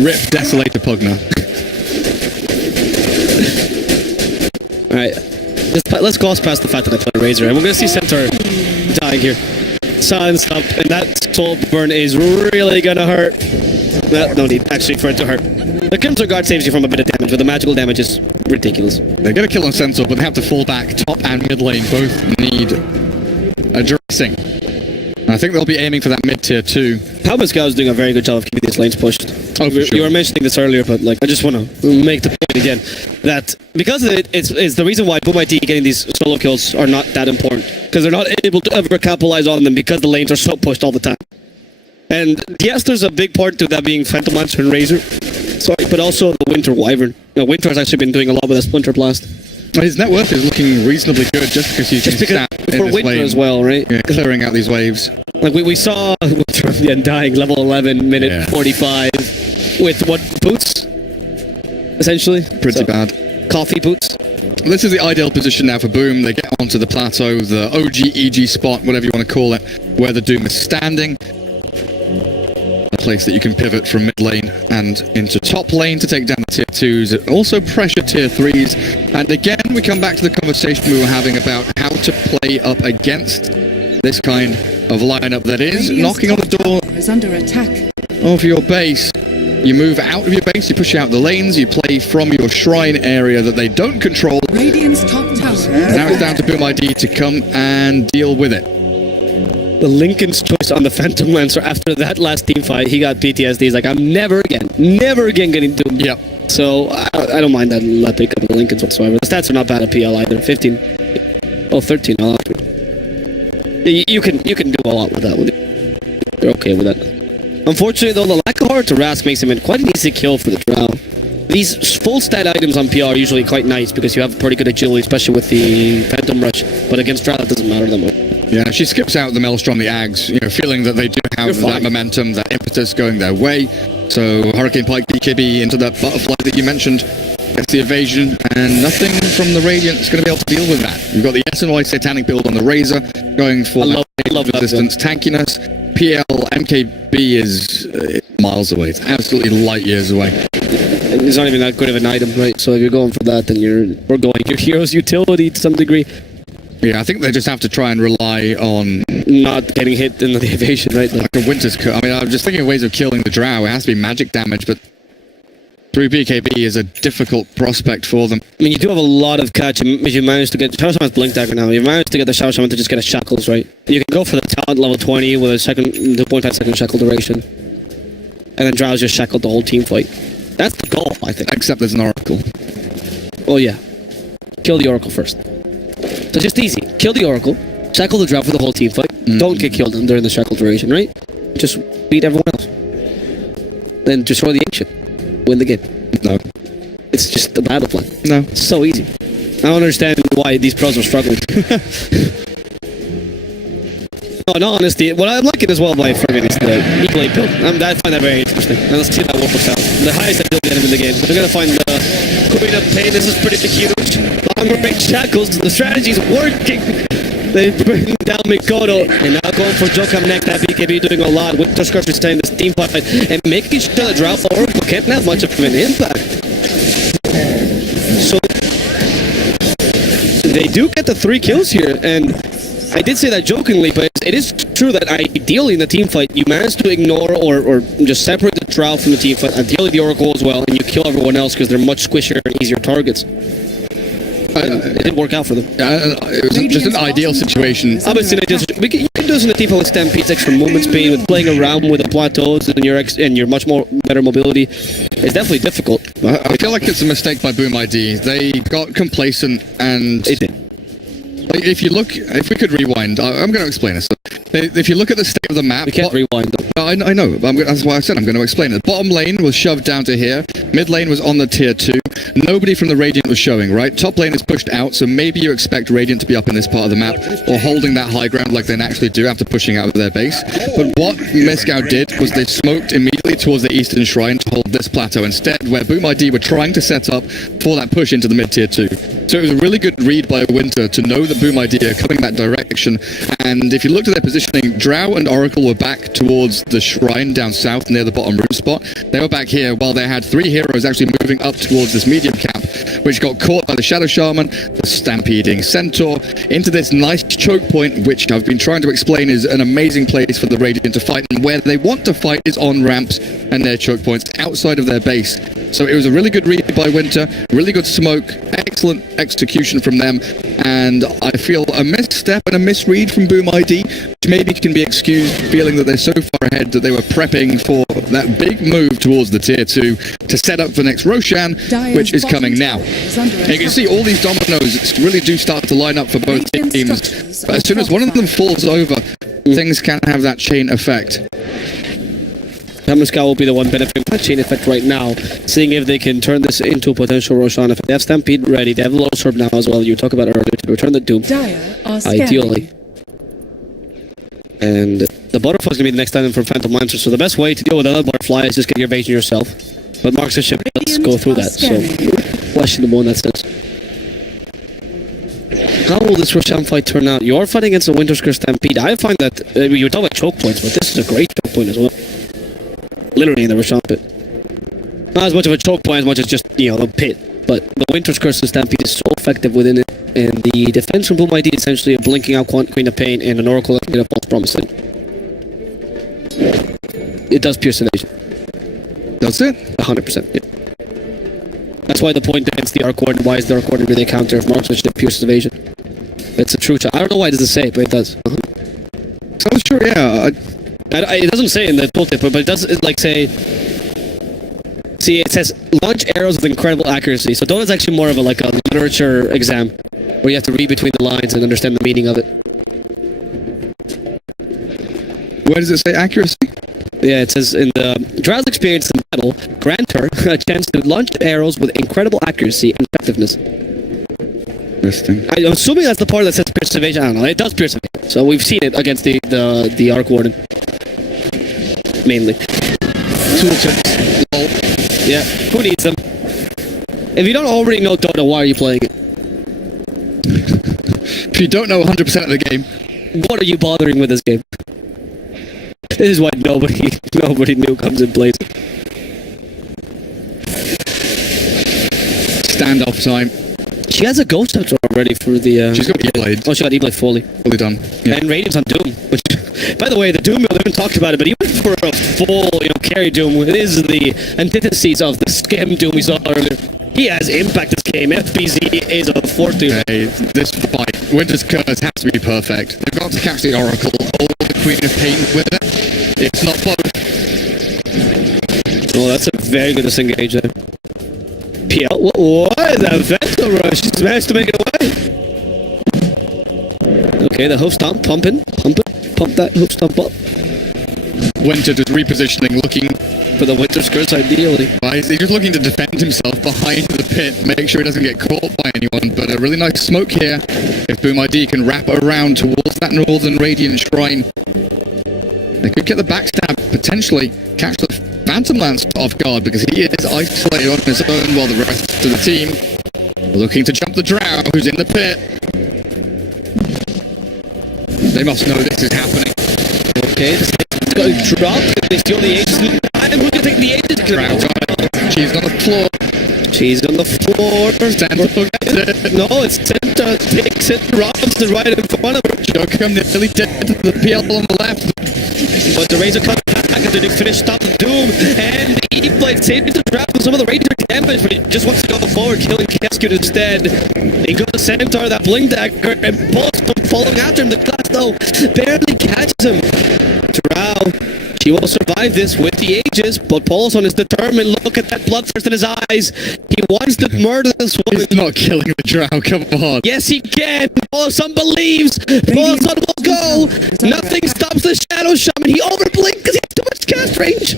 Rip Desolator Pugna. Alright. Let's gloss past the fact that I played Razor, and we're going to see Centaur dying here. Silence up, and that soul burn is really going to hurt. No need, actually, for it to hurt. The Crimson Guard saves you from a bit of damage, but the magical damage is ridiculous. They're going to kill on Centaur, but they have to fall back. Top and mid lane both need addressing. And I think they'll be aiming for that mid-tier too. MYSGAU is doing a very good job of keeping these lanes pushed. Oh, for sure. You were mentioning this earlier, but like I just want to make the point again that because it's the reason why BoomID getting these solo kills are not that important, because they're not able to ever capitalize on them because the lanes are so pushed all the time. And yes, there's a big part to that being Phantom Lancer and Razor. Sorry, but also the Winter Wyvern. Winter has actually been doing a lot with this Splinter Blast. Well, his net worth is looking reasonably good just because he can snap in for this Winter lane. as well, right? Yeah, clearing out these waves. Like we saw Winter of the Undying level 11, minute 45 with what boots? Essentially, pretty bad. Coffee boots. This is the ideal position now for Boom. They get onto the plateau, the OG EG spot, whatever you want to call it, where the Doom is standing. A place that you can pivot from mid lane and into top lane to take down the tier 2s, also pressure tier 3s. And again, we come back to the conversation we were having about how to play up against this kind of lineup that is knocking on the door is under attack of your base. You move out of your base, you push out the lanes, you play from your shrine area that they don't control. Radiant's top tower. Now it's down to BoomID to come and deal with it. The Lincoln's choice on the Phantom Lancer after that last team fight, he got PTSD. He's like, I'm never again getting doomed. Yep. So I don't mind that pick up of the Lincolns whatsoever. The stats are not bad at PL either. 15. Oh, 13. I'll have to. You can do a lot with that one. They're okay with that. Unfortunately, though, the lack of heart to Rask makes him quite an easy kill for the Drow. These full stat items on PR are usually quite nice because you have pretty good agility, especially with the Phantom Rush. But against Drow, that doesn't matter that much. Yeah, she skips out the Maelstrom, the Ags, feeling that they do have that momentum, that impetus going their way. So Hurricane Pike, BKB into that butterfly that you mentioned. Gets the evasion, and nothing from the Radiant is going to be able to deal with that. You've got the SNY Satanic build on the Razor, going for resistance, tankiness. PL, MKB is miles away. It's absolutely light years away. It's not even that good of an item, right? So if you're going for that, then we're going your hero's utility to some degree. Yeah, I think they just have to try and rely on not getting hit in the evasion, right? Like a Winter's Cut. I mean, I'm just thinking of ways of killing the Drow. It has to be magic damage, but through BKB is a difficult prospect for them. I mean, you do have a lot of catch if you manage to get... Shadow Shaman's Blink Dagger now. You manage to get the Shadow Shaman to just get a Shackles, right? You can go for the talent level 20 with a 2.5 second Shackle duration. And then Drow's just shackled the whole team fight. That's the goal, I think. Except there's an Oracle. Oh, yeah. Kill the Oracle first. So just easy. Kill the Oracle, shackle the Drow for the whole team fight. Don't get killed during the shackle duration, right? Just beat everyone else. Then destroy the Ancient. Win the game. No. It's just a battle plan. No. It's so easy. I don't understand why these pros are struggling. No, in all honesty, what I'm liking as well by Fergus is the E-Blade build. I find that very interesting. And let's see how that works out. The highest I build get him in the game. They're going to find Queen of Pain, this is pretty huge. Longer range shackles, the strategy's working. They bring down Mikoto, and now going for Jokam next. That BKB doing a lot. Winter Scourge is staying this team fight and making sure that Drought Oracle can't have much of an impact. So they do get the 3 kills here, and I did say that jokingly, but it is true that ideally in the team fight, you manage to ignore or just separate the Drought from the team fight, ideally the Oracle as well, and you kill everyone else because they're much squishier and easier targets. It didn't work out for them. It was just an ideal situation. Obviously, you can do this in the team fight with Stampede's extra movement speed, with playing around with the plateaus and your much more better mobility. It's definitely difficult. I feel like it's a mistake by Boom ID. They got complacent and... It did. Like, if we could rewind, I'm going to explain this. If you look at the state of the map... We can't rewind them. I know, but that's why I said I'm going to explain it. Bottom lane was shoved down to here. Mid lane was on the tier 2. Nobody from the Radiant was showing, right? Top lane is pushed out, so maybe you expect Radiant to be up in this part of the map, or holding that high ground like they naturally do after pushing out of their base. But what MYSGAU did was they smoked immediately towards the Eastern Shrine to hold this plateau instead, where Boom ID were trying to set up for that push into the mid tier 2. So it was a really good read by Winter to know that Boom ID are coming that direction. And if you looked at their positioning, Drow and Oracle were back towards the Shrine down south near the bottom room spot. They were back here while they had 3 heroes actually moving up towards this medium camp, which got caught by the Shadow Shaman, the Stampeding Centaur, into this nice choke point, which I've been trying to explain is an amazing place for the Radiant to fight, and where they want to fight is on ramps and their choke points outside of their base. So it was a really good read by Winter, really good smoke, excellent execution from them, and I feel a misstep and a misread from Boom ID, which maybe can be excused, feeling that they're so far ahead that they were prepping for that big move towards the tier 2 to set up for next Roshan, which is coming now. And you can see all these dominoes really do start to line up for both teams, but as soon as one of them falls over, things can have that chain effect. MYSGAU will be the one benefiting from that chain effect right now, seeing if they can turn this into a potential Roshan effect. They have Stampede ready, they have Low Serb now as well, you talked about earlier, to return the Doom, ideally. And the Butterfly is going to be the next item for Phantom Lancer, so the best way to deal with another Butterfly is just get your evasion yourself. But Marksmanship does go through that, so questionable in that sense. How will this Roshan fight turn out? You are fighting against a Winter Scourge Stampede. I find that, you were talking about choke points, but this is a great choke point as well. Literally in the Roshan pit. Not as much of a choke point as much as just, the pit. But the Winter Scourge Stampede is so effective within it. And the defense from Boom ID is essentially a blinking out Queen of Pain and an Oracle that can get a false promise in. It does pierce evasion. Does it? 100%. Yeah. That's why the point against the Arc Warden, why is the Arc Warden really a counter if Marksmanship pierces evasion? It's a true shot. I don't know why it doesn't say it, but it does. So sure, yeah. It doesn't say in the tooltip, but it does say... See, it says launch arrows with incredible accuracy. So Dota is actually more of a literature exam, where you have to read between the lines and understand the meaning of it. Where does it say accuracy? Yeah, it says in the Drow's experience in battle, grant her a chance to launch arrows with incredible accuracy and effectiveness. Interesting. I'm assuming that's the part that says pierce evasion. I don't know. It does pierce evasion. So we've seen it against the Arc Warden. Mainly. Tooltips. Lol. Yeah, who needs them? If you don't already know Dota, why are you playing it? If you don't know 100% of the game, what are you bothering with this game? This is why nobody new comes and plays it. Standoff time. She has a Ghost Hunter already for the... She's got E-Blade. Oh, she got E-Blade fully done. Yeah. And Radiant's on Doom, which... By the way, the Doom, we haven't talked about it, but he went for a full, carry Doom. It is the antithesis of the Scam Doom we saw earlier. He has impact this game. FBZ is a fortune. Hey, this fight, Winter's Curse has to be perfect. They've got to catch the Oracle or the Queen of Pain with it. It's not both. Oh, that's a very good disengage there. PL, what is that Vector Rush? He's managed to make it away. Okay, the hoof stomp, pump that hoof stomp up. Winter just repositioning, looking for the Winter Scourge ideally. He's just looking to defend himself behind the pit, make sure he doesn't get caught by anyone, but a really nice smoke here. If Boom ID can wrap around towards that Northern Radiant Shrine, they could get the backstab, potentially catch the Phantom Lance off guard because he is isolated on his own while the rest of the team are looking to jump the Drow, who's in the pit. They must know this is happening. Okay, this is going to drop. They steal the Aegis. And who's going to take the Aegis? Drow got it. She's on the floor. She's on the floor. Santa gets it. No, it's Santa takes it. Robinson right in front of her. Jokum nearly dead to the PL on the left. But the Razor comes back after they finish stop the Doom. And the E-Blade saves the Drow from some of the Razor damage, but he just wants to go forward, killing Cascade instead. He goes to Centaur, that Bling Dagger, and Pulse following after him. The glass, though, barely catches him. Drow, she will survive this with the Aegis, but Paulson is determined. Look at that bloodthirst in his eyes. He wants to murder this woman. He's not killing the Drow, come on. Yes, he can. Paulson believes. Paulson will go. Nothing stops the Shadow Shaman. He overblinked because he has too much cast range.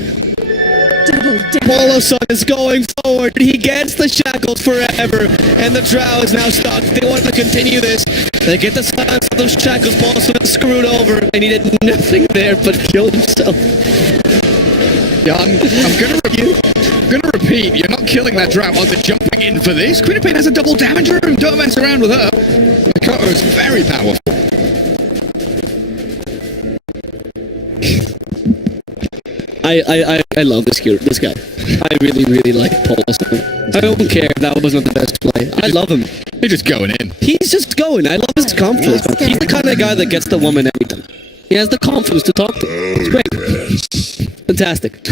Paulson is going forward. He gets the shackles forever, and the Drow is now stuck. They want to continue this. They get the silence of those shackles. Paulson is screwed over, and he did nothing there but kill himself. Yeah, I'm gonna repeat. You're not killing that Drow while they're jumping in for this. Queen of Pain has a double damage room. Don't mess around with her. Makoto is very powerful. I love this guy. I really like Paulson. I don't care if that wasn't the best play. I love him. He's just going in. He's just going. I love his confidence. He's the kind of guy that gets the woman every time. He has the confidence to talk to. It's great. Fantastic.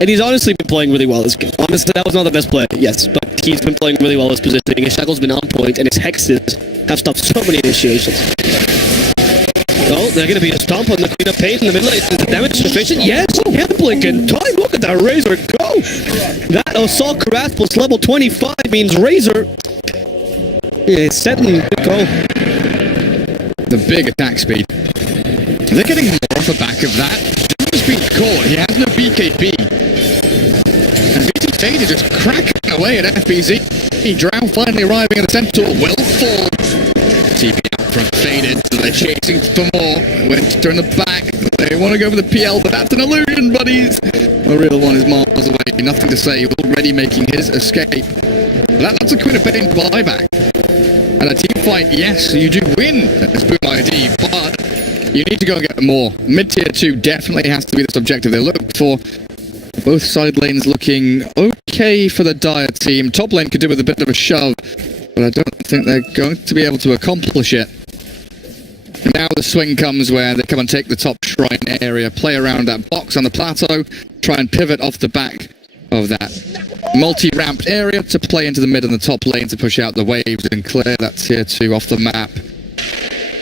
And he's honestly been playing really well this game. Honestly, that was not the best play, yes, but he's been playing really well his positioning. His shackle's been on point, and his hexes have stopped so many initiations. Oh, they're going to be a stomp on the Queen of Pain in the middle. Is the damage sufficient? Yes! Hand blink in time! Look at that Razor go! That Assault Carath plus level 25 means Razor is set and good go. The big attack speed. They're getting more off the back of that. He's been caught. He has no BKB. And VT is just cracking away at FBZ. Drow finally arriving at the Centaur will fall. TP out front faded, so they're chasing for more. Winter in the back. They want to go for the PL, but that's an illusion, buddies. The real one is miles away. Nothing to say. Already making his escape. That's a Queen of Pain buyback. And a team fight, yes, you do win as Boom ID, but you need to go and get more. Mid-tier 2 definitely has to be the objective they look for. Both side lanes looking okay for the Dire team. Top lane could do with a bit of a shove, but I don't think they're going to be able to accomplish it. Now the swing comes where they come and take the top shrine area, play around that box on the plateau, try and pivot off the back of that multi-ramped area to play into the mid and the top lane to push out the waves and clear that tier 2 off the map.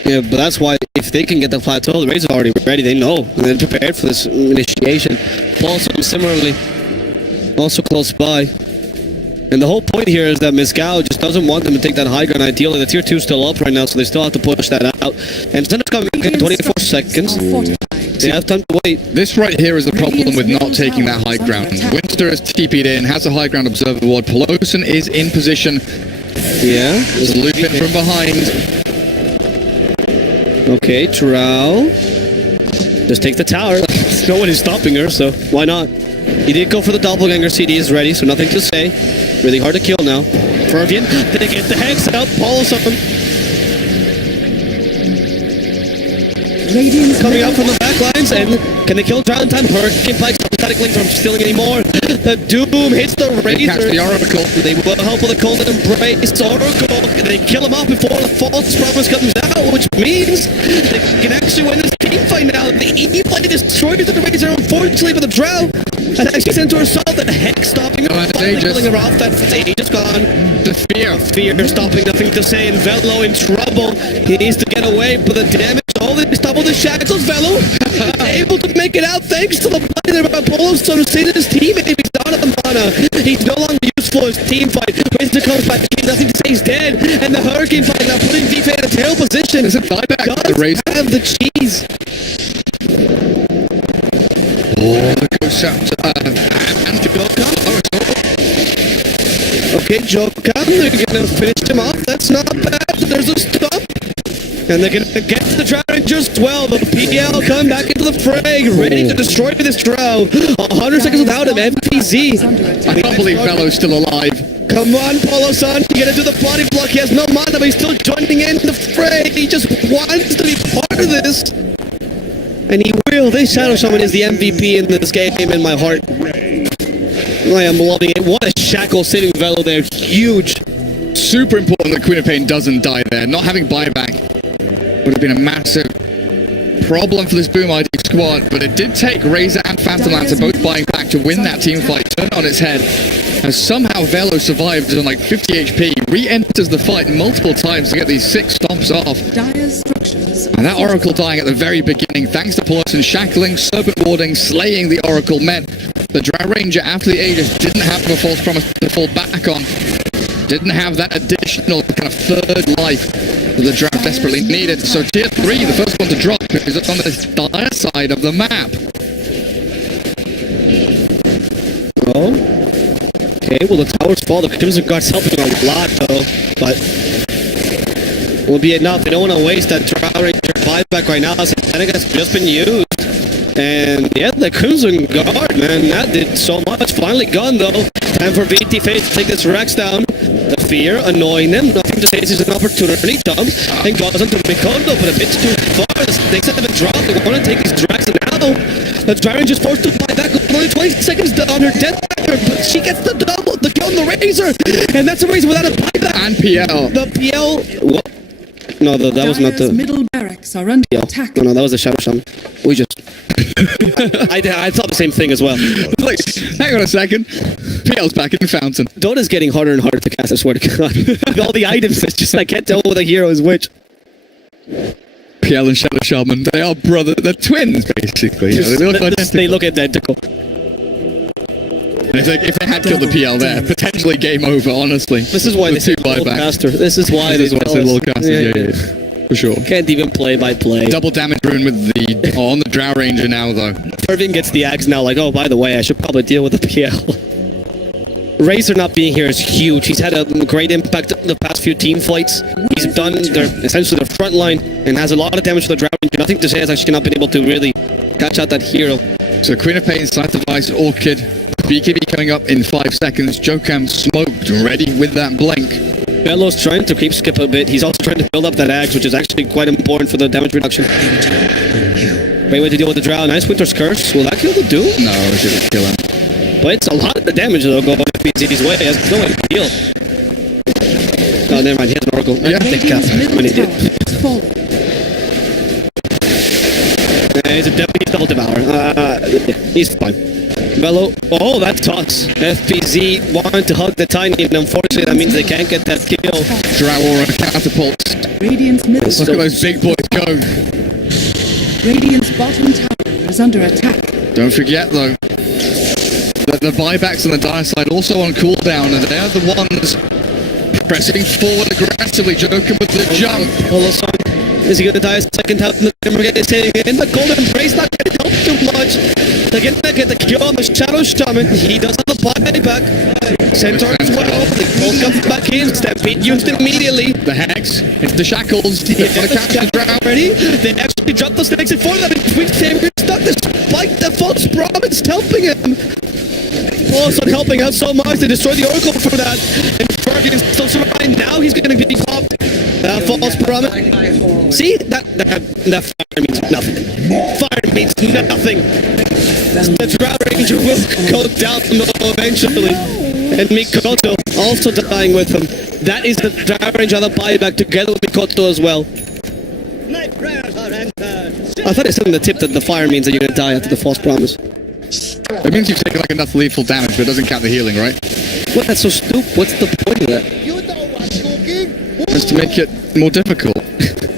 Yeah, but that's why if they can get the plateau, the Razor's already ready. They know. They're prepared for this initiation. Paulson similarly, also close by. And the whole point here is that MYSGAU just doesn't want them to take that high ground. Ideally, the tier 2 is still up right now, so they still have to push that out. And Center's coming in 24 seconds. They have time to wait. This right here is the problem with not taking that high ground. Winter is TP'd in, has a high ground observer ward. Pelosin is in position. Yeah. There's a loop in from behind. Okay, Drow. Just take the tower. No one is stopping her, so why not? He did go for the doppelganger. CD is ready, so nothing to say. Really hard to kill now. Fervian, they get the hex out. Paulson coming out from the back lines, and can they kill Drow in time? Hurricane Pike's not static link from stealing anymore. The Doom hits the Razor. The Oracle. They will help with the Cold Embrace. Oracle, they kill him off before the false promise comes out, which means they can actually win this team fight now. The E-Blade destroys the Razor, unfortunately, for the Drow. And actually sent to herself that hex stopping her, killing her off. That Aegis gone. The fear Stopping, nothing to say, and Velo in trouble. He needs to get away, but the damage, all they stop all the shackles. Velo able to make it out thanks to the play there by Polo. So to see his teammate, he's not on mana. He's no longer useful in his team fight. Winter comes back, he nothing to say, he's dead. And the Hurricane fight now putting DFA in a terrible position. Is it buyback? The Razor have the cheese. Oh, the ghost and Jokum. Okay, Jokum, they're gonna finish him off. That's not bad. There's a stop. And they're gonna get the Drow Rangers as well. The PL coming back into the fray, ready to destroy this Drow. 100 seconds without him, MPZ. I can't believe Velo's still alive. Come on, Polo-san, you gotta do the body block. He has no mana, but he's still joining in the fray. He just wants to be part of this. And he will. This Shadow Shaman is the MVP in this game in my heart. I am loving it. What a shackle saving Velo there. Huge. Super important that Queen of Pain doesn't die there. Not having buyback would have been a massive problem for this Boom ID squad, but it did take Razor and Phantom Lancer both buying back to win that team fight, turn it on its head. And somehow Velo survives on like 50 HP, re-enters the fight multiple times to get these 6 stomps off. And that Oracle dying at the very beginning, thanks to Paulson shackling, serpent warding, slaying the Oracle, meant the Drow Ranger after the Aegis didn't have a false promise to fall back on. Didn't have that additional kind of third life that the Drow desperately needed. So tier 3, the first one to drop, is on the dire side of the map. Oh. Okay, well the towers fall. The Crimson Guard's helping a lot though, but will be enough. They don't want to waste that Drow Ranger buyback right now. Satanic has just been used. And yeah, the Crimson Guard, man, that did so much. Finally gone though. Time for VT Fate to take this Rex down. The fear annoying them. Nothing to say. This is an opportunity. Jumps and goes onto Mikoto, but a bit too far. The stakes haven't dropped. They want to take these Drax now. The Dragon just forced to buy back. Only 20 seconds on her death. But she gets the double, the kill on the Razor. And that's a Razor without a buyback. And PL. The PL. What? No, that was not the middle barracks are under attack. No, that was the Shadow Shaman. We just... I thought the same thing as well. Like, hang on a second. PL's back in the fountain. Dota's getting harder and harder to cast, I swear to God. All the items, it's just I can't tell what the hero is which. PL and Shadow Shaman, they are they're twins, basically. You know, they look identical. And if they had killed the PL there, potentially game over, honestly. This is why they say little caster. This is why they say little caster, yeah. For sure. Can't even play by play. Double damage rune with the on the Drow Ranger now, though. Irving gets the axe now, like, oh, by the way, I should probably deal with the PL. Razor not being here is huge. He's had a great impact the past few team fights. He's done essentially their front line and has a lot of damage to the Drow Ranger. Nothing to say has actually not been able to really catch out that hero. So Queen of Pain, Scythe of Ice, Orchid, BKB coming up in 5 seconds. Jokam smoked, ready with that blink. Velo's trying to creep skip a bit. He's also trying to build up that axe, which is actually quite important for the damage reduction. Great way to deal with the Drow. Nice Winter's Curse. Will that kill the Doom? No, it shouldn't kill him. But it's a lot of the damage though going FPZ's way. He has no way to heal. Oh, never mind. He has an Oracle. Yeah, I think when he did. He's a double devour. He's fine. Velo. Oh, that toss. FPZ wanted to hug the Tiny, and unfortunately that means they can't get that kill. Drow Aura catapults. Radiant's middle. Look at those big boys go. Radiant's bottom tower is under attack. Don't forget though, that the buybacks on the dire side also on cooldown, and they're the ones pressing forward aggressively. Joking with the jump. Polo-san. Is he going to die a second time? We're staying in the Golden Embrace, not going to help too much. They're going to get the kill on the Shadow Shaman. He does have the buyback. Centaur as well. The both comes back in. Stampede used immediately. The Hex, it's the Shackles. They're going to catch the Drow. Ready? They actually drop the snakes in for them. Twitch Samuel stuck despite the false promise helping him. Paulson helping out so much. They destroy the Oracle for that. And Fergie is still surviving. Now he's going to be popped. False promise. See? That fire means nothing. Fire means nothing. The Drow Ranger will go down eventually. And Mikoto also dying with him. That is the Drow Ranger on the buyback together with Mikoto as well. My prayers are answered. I thought it said in the tip that the fire means that you're going to die after the false promise. It means you've taken like enough lethal damage, but it doesn't count the healing, right? What? That's so stupid. What's the point of that? It's to make it more difficult.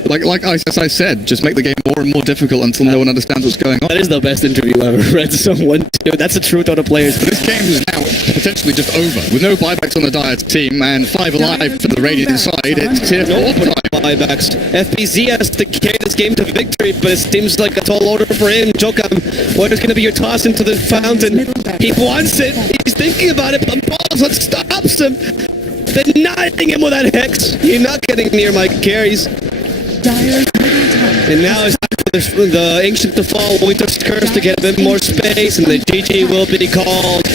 like I said, just make the game more and more difficult until no one understands what's going on. That is the best interview I've ever read someone do. That's the truth on the players. But this game is now potentially just over. With no buybacks on the Dire team and 5 alive for the Radiant side, it's tier 4 buybacks. FPZ has to carry this game to victory, but it seems like a tall order for him. Jokam, what is going to be your toss into the fountain? He wants it. He's thinking about it, but Paulson stops him. Denying him with that Hex. You're not getting near my carries. Dire's middle tower. And now it's time for the Ancient to fall, Winter's Curse to get a bit more space, and the GG will be called.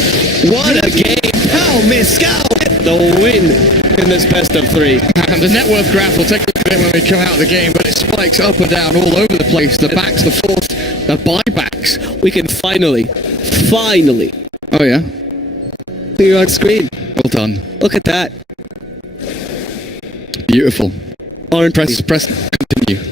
What a game! How MYSGAU get the win in this best of 3. And the net worth graph will take a bit when we come out of the game, but it spikes up and down all over the place. The backs, the forth, the buybacks. We can finally Oh yeah? see you on screen. Well done. Look at that. Beautiful. Aren't we? Press continue.